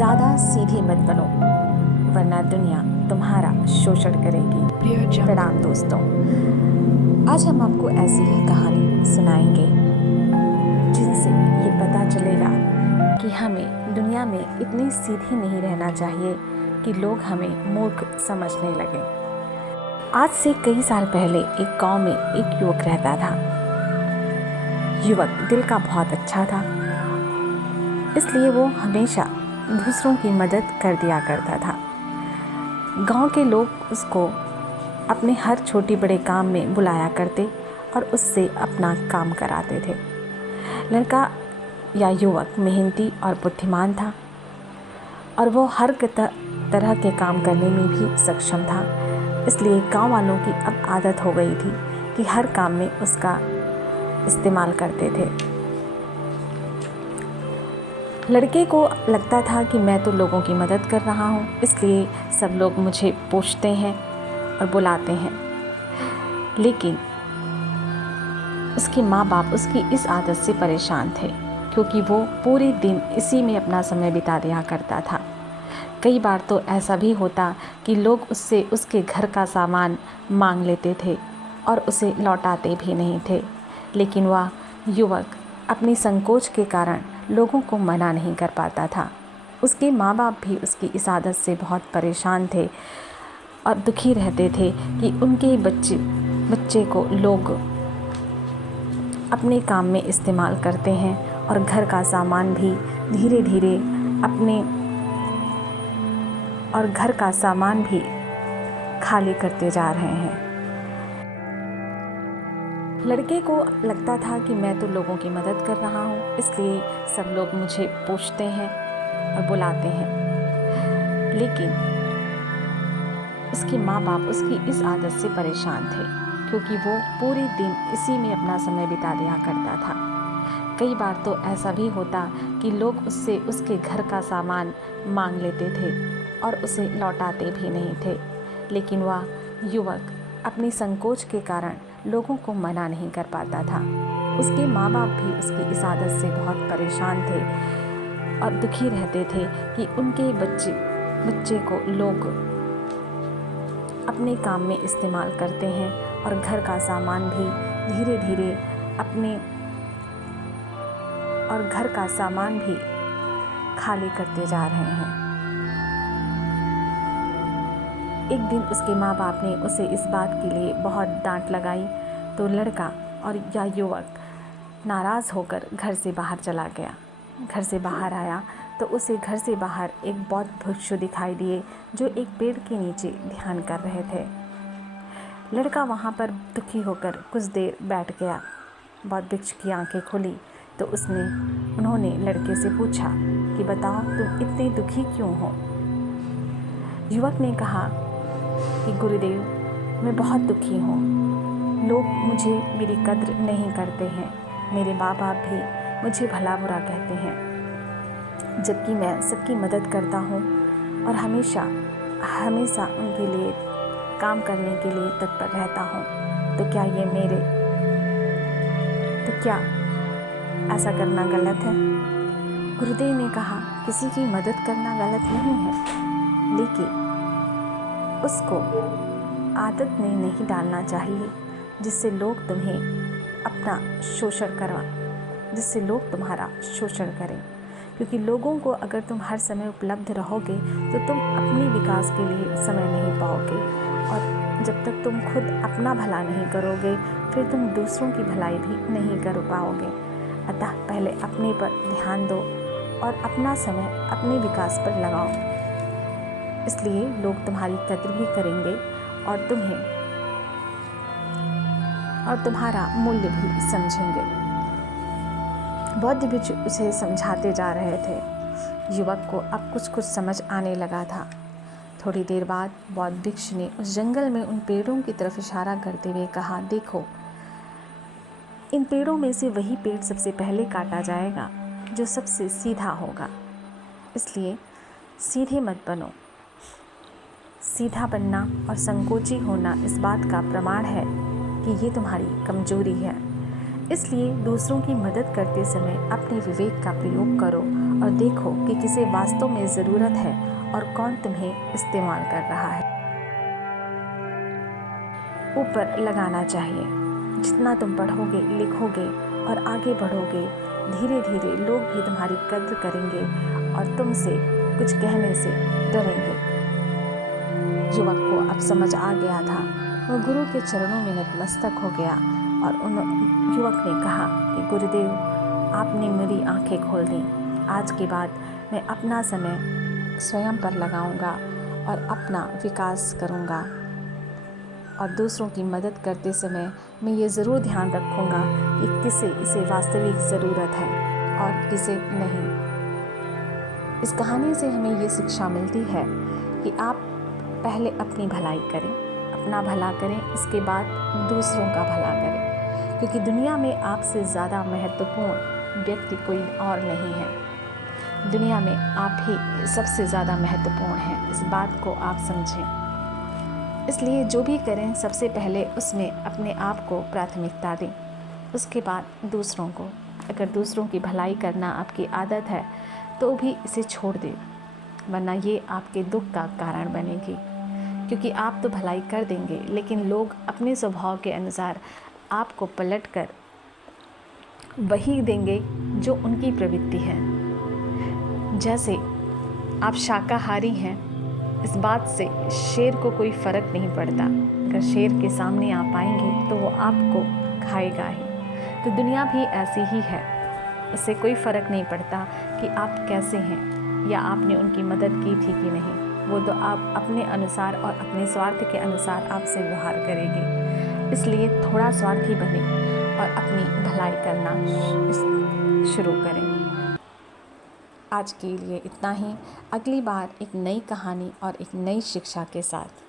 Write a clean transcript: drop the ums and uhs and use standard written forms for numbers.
ज़्यादा सीधे मत बनो वरना दुनिया तुम्हारा शोषण करेगी। प्रणाम दोस्तों, आज हम आपको ऐसी ही कहानी सुनाएंगे जिनसे ये पता चलेगा कि हमें दुनिया में इतनी सीधे नहीं रहना चाहिए कि लोग हमें मूर्ख समझने लगे। आज से कई साल पहले एक गांव में एक युवक रहता था। युवक दिल का बहुत अच्छा था, इसलिए वो हमेशा दूसरों की मदद कर दिया करता था। गांव के लोग उसको अपने हर छोटी बड़े काम में बुलाया करते और उससे अपना काम कराते थे। लड़का या युवक मेहनती और बुद्धिमान था और वो हर तरह के काम करने में भी सक्षम था। इसलिए गांव वालों की अब आदत हो गई थी कि हर काम में उसका इस्तेमाल करते थे। लड़के को लगता था कि मैं तो लोगों की मदद कर रहा हूँ, इसलिए सब लोग मुझे पूछते हैं और बुलाते हैं। लेकिन उसके माँ बाप उसकी इस आदत से परेशान थे, क्योंकि वो पूरे दिन इसी में अपना समय बिता दिया करता था। कई बार तो ऐसा भी होता कि लोग उससे उसके घर का सामान मांग लेते थे और उसे लौटाते भी नहीं थे, लेकिन वह युवक अपनी संकोच के कारण लोगों को मना नहीं कर पाता था। उसके माँ बाप भी उसकी इस आदत से बहुत परेशान थे और दुखी रहते थे कि उनके बच्चे को लोग अपने काम में इस्तेमाल करते हैं और घर का सामान भी धीरे धीरे खाली करते जा रहे हैं। लड़के को लगता था कि मैं तो लोगों की मदद कर रहा हूँ, इसलिए सब लोग मुझे पूछते हैं और बुलाते हैं। लेकिन उसके माँ बाप उसकी इस आदत से परेशान थे, क्योंकि वो पूरे दिन इसी में अपना समय बिता दिया करता था। कई बार तो ऐसा भी होता कि लोग उससे उसके घर का सामान मांग लेते थे और उसे लौटाते भी नहीं थे, लेकिन वह युवक अपनी संकोच के कारण लोगों को मना नहीं कर पाता था। उसके माँ बाप भी उसकी इस आदत से बहुत परेशान थे और दुखी रहते थे कि उनके बच्चे को लोग अपने काम में इस्तेमाल करते हैं और घर का सामान भी धीरे धीरे खाली करते जा रहे हैं। एक दिन उसके माँ बाप ने उसे इस बात के लिए बहुत डांट लगाई, तो लड़का और या युवक नाराज़ होकर घर से बाहर चला गया। घर से बाहर आया तो उसे घर से बाहर एक बौद्ध भिक्षु दिखाई दिए, जो एक पेड़ के नीचे ध्यान कर रहे थे। लड़का वहाँ पर दुखी होकर कुछ देर बैठ गया। बौद्ध भिक्षु की आंखें खुली तो उन्होंने लड़के से पूछा कि बताओ, तुम इतने दुखी क्यों हो? युवक ने कहा कि गुरुदेव, मैं बहुत दुखी हूँ। लोग मेरी कद्र नहीं करते हैं। मेरे माँ बाप भी मुझे भला बुरा कहते हैं, जबकि मैं सबकी मदद करता हूँ और हमेशा उनके लिए काम करने के लिए तत्पर रहता हूँ। तो क्या ऐसा करना गलत है? गुरुदेव ने कहा, किसी की मदद करना गलत नहीं है, लेकिन उसको आदत में नहीं डालना चाहिए जिससे लोग तुम्हारा शोषण करें। क्योंकि लोगों को अगर तुम हर समय उपलब्ध रहोगे तो तुम अपने विकास के लिए समय नहीं पाओगे, और जब तक तुम खुद अपना भला नहीं करोगे फिर तुम दूसरों की भलाई भी नहीं कर पाओगे। अतः पहले अपने पर ध्यान दो और अपना समय अपने विकास पर लगाओ। इसलिए लोग तुम्हारी कद्र भी करेंगे और तुम्हारा मूल्य भी समझेंगे। बौद्ध भिक्षु उसे समझाते जा रहे थे। युवक को अब कुछ समझ आने लगा था। थोड़ी देर बाद बौद्ध भिक्षु ने उस जंगल में उन पेड़ों की तरफ इशारा करते हुए कहा, देखो, इन पेड़ों में से वही पेड़ सबसे पहले काटा जाएगा जो सबसे सीधा होगा। इसलिए सीधे मत बनो। सीधा बनना और संकोची होना इस बात का प्रमाण है कि ये तुम्हारी कमजोरी है। इसलिए दूसरों की मदद करते समय अपने विवेक का प्रयोग करो और देखो कि किसे वास्तव में ज़रूरत है और कौन तुम्हें इस्तेमाल कर रहा है। ऊपर लगाना चाहिए। जितना तुम पढ़ोगे, लिखोगे और आगे बढ़ोगे, धीरे धीरे लोग भी तुम्हारी कद्र करेंगे और तुमसे कुछ कहने से डरेंगे। युवक को अब समझ आ गया था। वह गुरु के चरणों में नतमस्तक हो गया और उन युवक ने कहा कि गुरुदेव, आपने मेरी आंखें खोल दी। आज के बाद मैं अपना समय स्वयं पर लगाऊंगा और अपना विकास करूंगा और दूसरों की मदद करते समय मैं ये ज़रूर ध्यान रखूंगा कि किसे इसे वास्तविक ज़रूरत है और किसे नहीं। इस कहानी से हमें ये शिक्षा मिलती है कि आप पहले अपनी भलाई करें, अपना भला करें, उसके बाद दूसरों का भला करें, क्योंकि दुनिया में आपसे ज़्यादा महत्वपूर्ण व्यक्ति कोई और नहीं है। दुनिया में आप ही सबसे ज़्यादा महत्वपूर्ण हैं। इस बात को आप समझें। इसलिए जो भी करें सबसे पहले उसमें अपने आप को प्राथमिकता दें, उसके बाद दूसरों को। अगर दूसरों की भलाई करना आपकी आदत है तो भी इसे छोड़ दें, वरना ये आपके दुख का कारण बनेगी। क्योंकि आप तो भलाई कर देंगे, लेकिन लोग अपने स्वभाव के अनुसार आपको पलटकर वही देंगे जो उनकी प्रवृत्ति है। जैसे आप शाकाहारी हैं, इस बात से शेर को कोई फ़र्क नहीं पड़ता। अगर शेर के सामने आप आएंगे तो वो आपको खाएगा ही। तो दुनिया भी ऐसी ही है, उससे कोई फ़र्क नहीं पड़ता कि आप कैसे हैं या आपने उनकी मदद की थी कि नहीं। वो तो आप अपने अनुसार और अपने स्वार्थ के अनुसार आपसे व्यवहार करेगी। इसलिए थोड़ा स्वार्थी बने और अपनी भलाई करना शुरू करें। आज के लिए इतना ही। अगली बार एक नई कहानी और एक नई शिक्षा के साथ